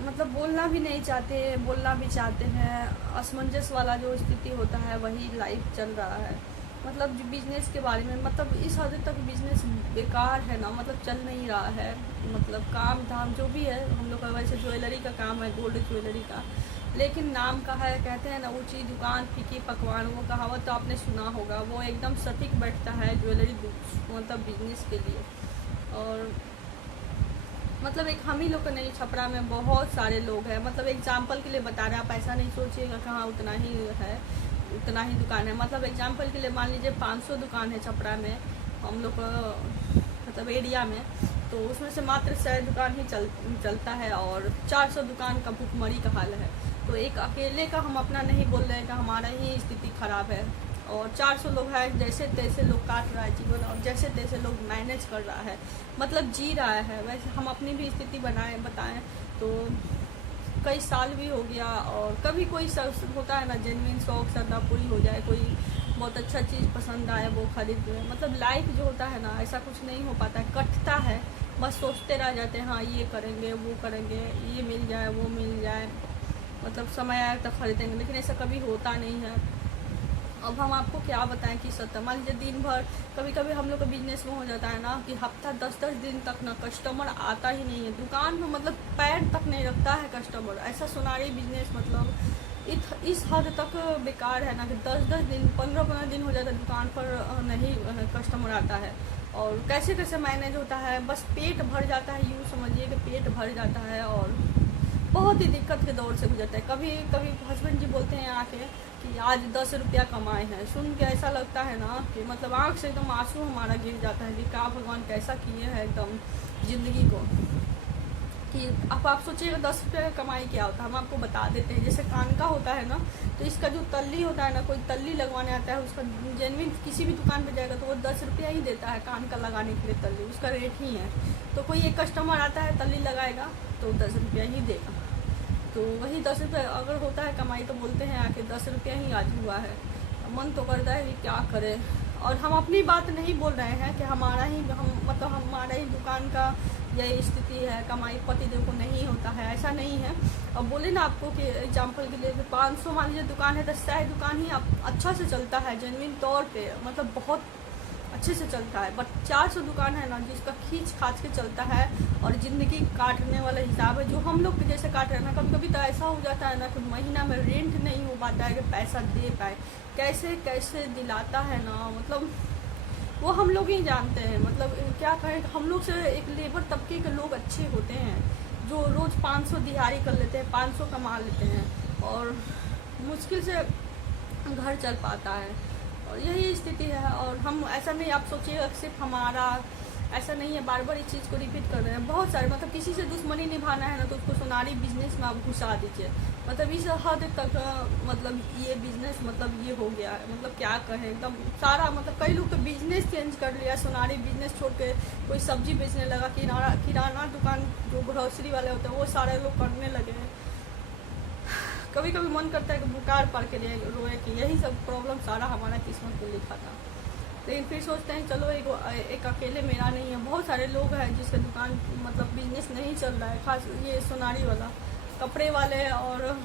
मतलब बोलना भी नहीं चाहते, बोलना भी चाहते हैं, असमंजस वाला जो स्थिति होता है वही लाइफ चल रहा है। मतलब जो बिजनेस के बारे में, मतलब इस हद तक बिजनेस बेकार है ना, मतलब चल नहीं रहा है। मतलब काम धाम जो भी है हम लोग का, वैसे ज्वेलरी का काम है, गोल्ड ज्वेलरी का, लेकिन नाम का है, कहते हैं ना ऊंची दुकान फीकी पकवान, वो कहावत तो आपने सुना होगा, वो एकदम सटीक बैठता है ज्वेलरी मतलब बिजनेस के लिए। और मतलब एक हम ही लोग का नहीं, छपरा में बहुत सारे लोग हैं। मतलब एग्जाम्पल के लिए बता रहे हैं, आप ऐसा नहीं सोचिएगा कहाँ उतना ही है, उतना ही दुकान है। मतलब एग्जाम्पल के लिए मान लीजिए 500 दुकान है छपरा में, हम लोग मतलब एरिया में, तो उसमें से मात्र 100 दुकान ही चलता है और 400 दुकान का भुखमरी का हाल है। तो एक अकेले का हम अपना नहीं बोल रहे हैं कि हमारा ही स्थिति खराब है, और 400 लोग हैं, जैसे तैसे लोग काट रहा है जीवन, और जैसे तैसे लोग मैनेज कर रहा है, मतलब जी रहा है। वैसे हम अपनी भी स्थिति बताएं तो कई साल भी हो गया, और कभी कोई होता है ना जेन्युइन शौक श्रद्धा पूरी हो जाए, कोई बहुत अच्छा चीज़ पसंद आए वो खरीद लें। मतलब लाइफ जो होता है ना, ऐसा कुछ नहीं हो पाता है, कटता है, बस सोचते रह जाते हैं हाँ ये करेंगे वो करेंगे, ये मिल जाए वो मिल जाए, मतलब समय आए तब खरीदेंगे, लेकिन ऐसा कभी होता नहीं है। अब हम आपको क्या बताएं कि सत्य, मान लीजिए दिन भर, कभी कभी हम लोग का बिजनेस में हो जाता है ना कि हफ्ता 10-10 दिन तक ना कस्टमर आता ही नहीं है दुकान में, मतलब पैर तक नहीं रखता है कस्टमर। ऐसा सुनारी बिजनेस मतलब इस हद तक बेकार है ना कि 10-10 दिन 15-15 दिन हो जाता है दुकान पर नहीं कस्टमर आता है। और कैसे कैसे मैनेज होता है, बस पेट भर जाता है, यूँ समझिए कि पेट भर जाता है, और बहुत ही दिक्कत के दौर से गुजरता है। कभी कभी हस्बैंड जी बोलते हैं आके कि आज 10 रुपया कमाए हैं, सुन के ऐसा लगता है ना कि मतलब आँख से एकदम आंसू हमारा गिर जाता है कि क्या भगवान कैसा किए हैं एकदम ज़िंदगी को। कि अब आप सोचिएगा 10 रुपये का कमाई क्या होता है, हम आपको बता देते हैं। जैसे कान का होता है ना, तो इसका जो तल्ली होता है ना, कोई तल्ली लगवाने आता है, उसका जेनविन किसी भी दुकान पर जाएगा तो वो 10 रुपया ही देता है कान का लगाने के लिए, तल्ली उसका रेट ही है। तो कोई एक कस्टमर आता है तल्ली लगाएगा तो 10 रुपया ही देगा, तो वही 10 रुपये अगर होता है कमाई, तो बोलते हैं आके 10 रुपया ही आज हुआ है। मन तो करता है कि क्या करें। और हम अपनी बात नहीं बोल रहे हैं कि हमारा ही मतलब हमारा ही दुकान का यही स्थिति है, कमाई पतिदेव को नहीं होता है, ऐसा नहीं है। अब बोले ना आपको कि एग्जाम्पल के लिए 500 मान लीजिए दुकान है, तो शायद दुकान ही अच्छा से चलता है जेन्युइन तौर पे, मतलब बहुत अच्छे से चलता है। बट 400 दुकान है ना जिसका खींच खाच के चलता है, और ज़िंदगी काटने वाला हिसाब है जो हम लोग के जैसे काट रहे हैं ना। कभी कभी तो ऐसा हो जाता है ना कि महीना में रेंट नहीं हो पाता है कि पैसा दे पाए, कैसे कैसे दिलाता है ना, मतलब वो हम लोग ही जानते हैं। मतलब क्या कहें, हम लोग से एक लेबर तबके के लोग अच्छे होते हैं जो रोज़ 500 दिहाड़ी कर लेते हैं, 500 कमा लेते हैं, और मुश्किल से घर चल पाता है। और यही स्थिति है। और हम ऐसा नहीं आप सोचिएगा सिर्फ हमारा, ऐसा नहीं है, बार बार इस चीज़ को रिपीट कर रहे हैं। बहुत सारे मतलब किसी से दुश्मनी निभाना है ना तो उसको सोनारी बिजनेस में आप घुसा दीजिए। मतलब इस हद तक मतलब ये बिजनेस मतलब ये हो गया है, मतलब क्या कहें एकदम सारा। मतलब कई लोग तो बिजनेस चेंज कर लिया, सोनारी बिजनेस छोड़ के कोई सब्जी बेचने लगा, किराना दुकान जो ग्रोसरी वाले होते हैं वो सारे लोग करने लगे हैं। कभी कभी मन करता है कि बुकार पड़ के रोए कि यही सब प्रॉब्लम सारा हमारा किस्मत में लिखा था। लेकिन फिर सोचते हैं चलो एक अकेले मेरा नहीं है, बहुत सारे लोग हैं जिसके दुकान मतलब बिजनेस नहीं चल रहा है, खास ये सोनारी वाला, कपड़े वाले और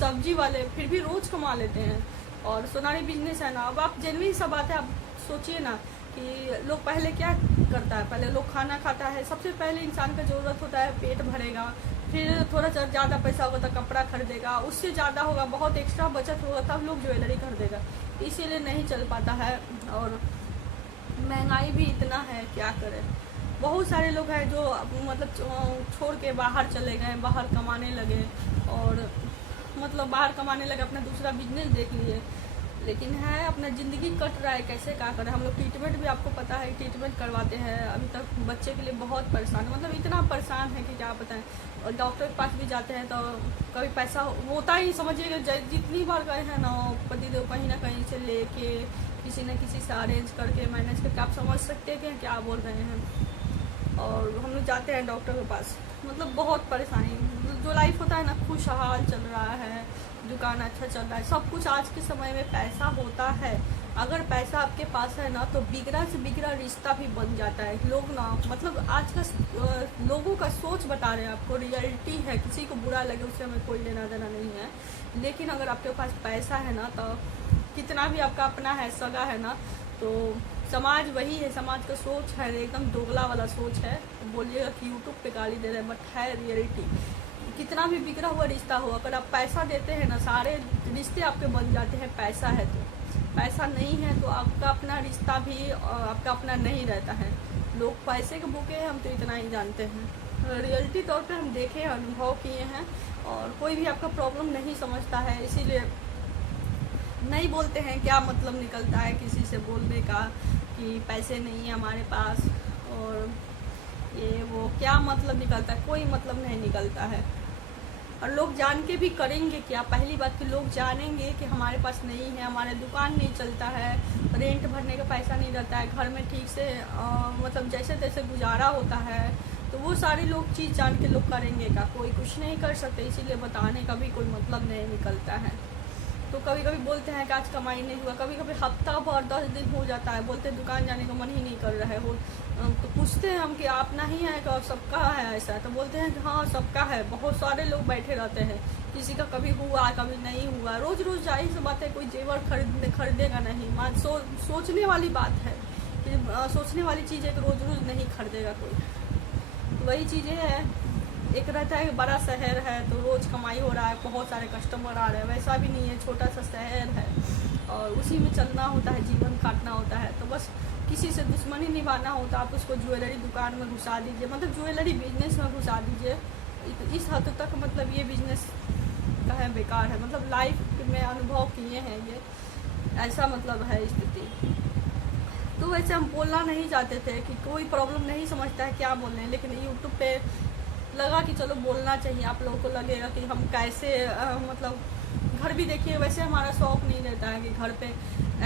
सब्जी वाले फिर भी रोज़ कमा लेते हैं, और सोनारी बिजनेस है ना। अब आप जेन्युइन सा बात है, आप सोचिए ना कि लोग पहले क्या करता है, पहले लोग खाना खाता है, सबसे पहले इंसान का ज़रूरत होता है पेट भरेगा, फिर थोड़ा सा ज़्यादा पैसा होगा तो कपड़ा खरीदेगा, उससे ज़्यादा होगा बहुत एक्स्ट्रा बचत होगा तब लोग ज्वेलरी खरीदेगा, इसीलिए नहीं चल पाता है। और महंगाई भी इतना है, क्या करें। बहुत सारे लोग हैं जो मतलब छोड़ के बाहर चले गए, बाहर कमाने लगे, और मतलब बाहर कमाने लगे, अपना दूसरा बिजनेस देख लिए, लेकिन है अपना ज़िंदगी कट रहा है, कैसे क्या करें। हम लोग ट्रीटमेंट भी आपको पता है ट्रीटमेंट करवाते हैं, अभी तक बच्चे के लिए बहुत परेशान है, मतलब इतना परेशान है कि क्या बताएं। और डॉक्टर के पास भी जाते हैं तो कभी पैसा होता ही, समझिएगा जितनी बार गए हैं ना पतिदेव कहीं ना कहीं से लेके किसी न किसी से अरेंज करके मैनेज करके, आप समझ सकते हैं कि क्या बोल रहे हैं। और हम लोग जाते हैं डॉक्टर के पास, मतलब बहुत परेशानी। जो लाइफ होता है ना खुशहाल चल रहा है, दुकान अच्छा चल रहा है, सब कुछ आज के समय में पैसा होता है, अगर पैसा आपके पास है ना तो बिगड़ा से बिगड़ा रिश्ता भी बन जाता है। लोग ना मतलब आज का लोगों का सोच बता रहे हैं आपको, रियलिटी है, किसी को बुरा लगे उससे हमें कोई लेना देना नहीं है। लेकिन अगर आपके पास पैसा है ना तो कितना भी आपका अपना है, सगा है ना, तो समाज वही है, समाज का सोच है एकदम दोगला वाला सोच है। बोलिएगा कि यूट्यूब पे गाली दे रहे हैं, बट है रियलिटी। कितना भी बिगड़ा हुआ रिश्ता हो, अगर आप पैसा देते हैं ना सारे रिश्ते आपके बन जाते हैं। पैसा है तो, पैसा नहीं है तो आपका अपना रिश्ता भी आपका अपना नहीं रहता है। लोग पैसे के भूखे हैं, हम तो इतना ही जानते हैं। रियलिटी तौर पे हम देखे, अनुभव किए हैं, और कोई भी आपका प्रॉब्लम नहीं समझता है, इसीलिए नहीं बोलते हैं। क्या मतलब निकलता है किसी से बोलने का कि पैसे नहीं है हमारे पास, और ये वो क्या मतलब निकलता है? कोई मतलब नहीं निकलता है। और लोग जान के भी करेंगे क्या? पहली बात कि लोग जानेंगे कि हमारे पास नहीं है, हमारे दुकान नहीं चलता है, रेंट भरने का पैसा नहीं रहता है, घर में ठीक से मतलब जैसे तैसे गुजारा होता है, तो वो सारे लोग चीज़ जान के लोग करेंगे क्या? कोई कुछ नहीं कर सकते। इसीलिए बताने का भी कोई मतलब नहीं निकलता है। तो कभी कभी बोलते हैं कि आज कमाई नहीं हुआ, कभी कभी हफ्ता भर 10 दिन हो जाता है, बोलते दुकान जाने का मन ही नहीं कर रहा है। वो तो पूछते हैं हम कि अपना ही है कि सबका है ऐसा? तो बोलते हैं कि हाँ सबका है। बहुत सारे लोग बैठे रहते हैं, किसी का कभी हुआ कभी नहीं हुआ। रोज़ रोज़ जाहिर सी बात है कोई जेवर खरीदेगा नहीं। सोचने वाली बात है कि सोचने वाली चीज़ है कि रोज़ रोज़ नहीं खरीदेगा कोई। तो वही चीज़ें हैं। एक रहता है कि बड़ा शहर है तो रोज़ कमाई हो रहा है, बहुत सारे कस्टमर आ रहे हैं, वैसा भी नहीं है, छोटा सा शहर है और उसी में चलना होता है, जीवन काटना होता है। तो बस किसी से दुश्मनी निभाना होता है, आप उसको ज्वेलरी दुकान में घुसा दीजिए, मतलब ज्वेलरी बिजनेस में घुसा दीजिए। इस हद तक मतलब ये बिजनेस का है बेकार है। मतलब लाइफ में अनुभव किए हैं ये, ऐसा मतलब है स्थिति। तो वैसे हम बोलना नहीं चाहते थे कि कोई प्रॉब्लम नहीं समझता है क्या बोल रहे हैं, लेकिन यूट्यूब पे लगा कि चलो बोलना चाहिए। आप लोगों को लगेगा कि हम कैसे मतलब घर भी देखिए, वैसे हमारा शौक नहीं रहता है कि घर पे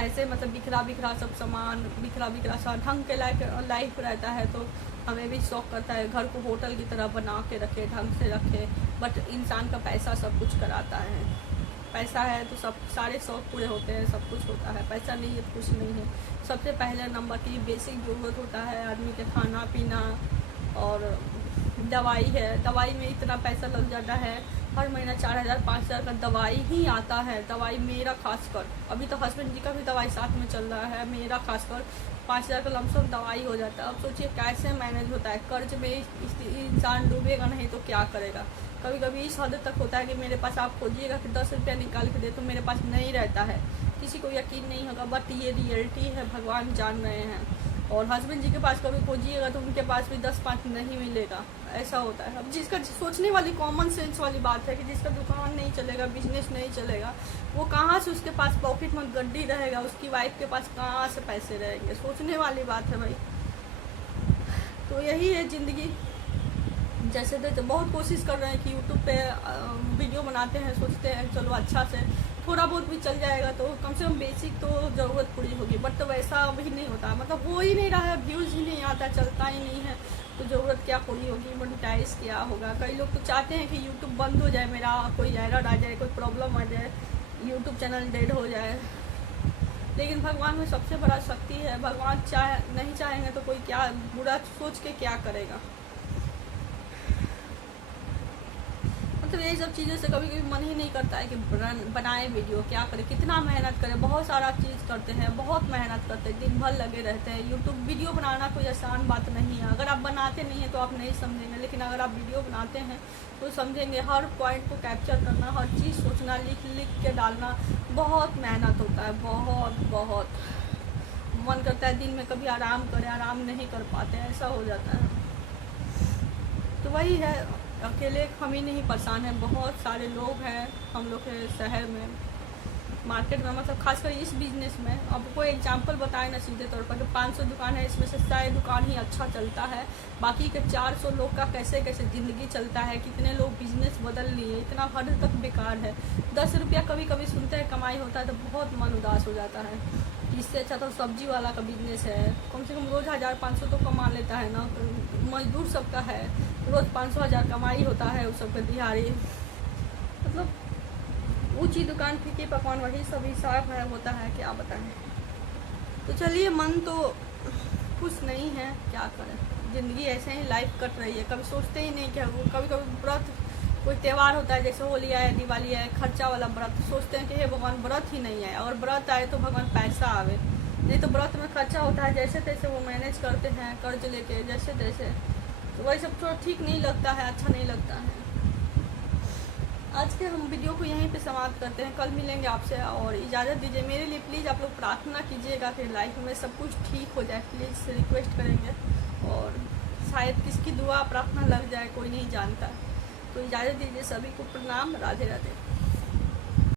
ऐसे मतलब बिखरा बिखरा सब सामान, बिखरा बिखरा सा ढंग के लाइफ रहता है। तो हमें भी शौक करता है घर को होटल की तरह बना के रखे, ढंग से रखे। बट इंसान का पैसा सब कुछ कराता है। पैसा है तो सब सारे शौक पूरे होते हैं, सब कुछ होता है। पैसा नहीं है तो कुछ नहीं है। सबसे पहले नंबर की बेसिक ज़रूरत होता है आदमी के, खाना पीना और दवाई है। दवाई में इतना पैसा लग जाता है, हर महीना 4000 5000 का दवाई ही आता है। दवाई मेरा खासकर, अभी तो हस्बैंड जी का भी दवाई साथ में चल रहा है, मेरा खासकर 5000 का लमसम दवाई हो जाता है। अब सोचिए कैसे मैनेज होता है। कर्ज में इंसान डूबेगा नहीं तो क्या करेगा। कभी कभी इस हद तक होता है कि मेरे पास आप खोजिएगा कि 10 रुपया निकाल के दे, तो मेरे पास नहीं रहता है। किसी को यकीन नहीं होगा, बट ये रियलिटी है, भगवान जान रहे हैं। और हस्बैंड जी के पास कभी खोजिएगा तो उनके पास भी 10-5 नहीं मिलेगा, ऐसा होता है। अब जिसका सोचने वाली कॉमन सेंस वाली बात है कि जिसका दुकान नहीं चलेगा, बिजनेस नहीं चलेगा, वो कहाँ से उसके पास पॉकेट में गड्डी रहेगा, उसकी वाइफ के पास कहाँ से पैसे रहेंगे। सोचने वाली बात है भाई। तो यही है ज़िंदगी। जैसे तो बहुत कोशिश कर रहे हैं कि यूट्यूब पे वीडियो बनाते हैं, सोचते हैं चलो अच्छा से थोड़ा बहुत भी चल जाएगा तो कम से कम बेसिक तो ज़रूरत पूरी होगी। बट तो वैसा भी नहीं होता, मतलब हो ही नहीं रहा है, व्यूज़ ही नहीं आता, चलता ही नहीं है, तो ज़रूरत क्या पूरी होगी, मोनेटाइज क्या होगा। कई लोग तो चाहते हैं कि यूट्यूब बंद हो जाए, मेरा कोई एरर आ जाए, कोई प्रॉब्लम आ जाए, यूट्यूब चैनल डेड हो जाए। लेकिन भगवान में सबसे बड़ा शक्ति है, भगवान नहीं चाहेंगे तो कोई क्या बुरा सोच के क्या करेगा। मतलब यही सब चीज़ों से कभी कभी मन ही नहीं करता है कि बनाए वीडियो, क्या करें, कितना मेहनत करें, बहुत सारा चीज़ करते हैं, बहुत मेहनत करते हैं, दिन भर लगे रहते हैं। यूट्यूब वीडियो बनाना कोई आसान बात नहीं है। अगर आप बनाते नहीं हैं तो आप नहीं समझेंगे, लेकिन अगर आप वीडियो बनाते हैं तो समझेंगे। हर पॉइंट को कैप्चर करना, हर चीज़ सोचना, लिख के डालना, बहुत मेहनत होता है, बहुत मन करता है दिन में कभी आराम करें, आराम नहीं कर पाते, ऐसा हो जाता है। तो वही है, अकेले हम ही नहीं परेशान हैं, बहुत सारे लोग हैं हम लोग के शहर में, मार्केट में, मतलब खासकर इस बिज़नेस में। अब कोई एग्जांपल बताए ना सीधे तौर पर, तो 500 दुकान है, इसमें से 100 दुकान ही अच्छा चलता है, बाकी के 400 लोग का कैसे कैसे ज़िंदगी चलता है, कितने लोग बिज़नेस बदल लिए, इतना हद तक बेकार है। 10 रुपया कभी कभी सुनते हैं कमाई होता है तो बहुत मन उदास हो जाता है। इससे अच्छा तो सब्जी वाला का बिजनेस है, कम से कम रोज़ 1500 तो कमा लेता है ना। मजदूर सबका है, रोज़ 500-1000 कमाई होता है उस सबका दिहाड़ी। मतलब ऊँची दुकान फीके पकवान, वही सब हिसाब है होता है, क्या बताएं। तो चलिए, मन तो खुश नहीं है, क्या करें, ज़िंदगी ऐसे ही लाइफ कट रही है। कभी सोचते ही नहीं क्या, कभी कभी व्रत, कोई त्यौहार होता है जैसे होली आए, दिवाली आए, खर्चा वाला व्रत, सोचते हैं कि हे भगवान व्रत ही नहीं आए, और व्रत आए तो भगवान पैसा आवे, नहीं तो व्रत में खर्चा होता है जैसे तैसे वो मैनेज करते हैं कर्ज लेके जैसे तैसे, तो वही सब थोड़ा ठीक नहीं लगता है, अच्छा नहीं लगता है। आज के हम वीडियो को यहीं पे समाप्त करते हैं, कल मिलेंगे आपसे, और इजाज़त दीजिए। मेरे लिए प्लीज़ आप लोग प्रार्थना कीजिएगा कि लाइफ में सब कुछ ठीक हो जाए, प्लीज़ रिक्वेस्ट करेंगे, और शायद किसकी दुआ प्रार्थना लग जाए, कोई नहीं जानता। तो इजाज़त दीजिए, सभी को प्रणाम, राधे राधे।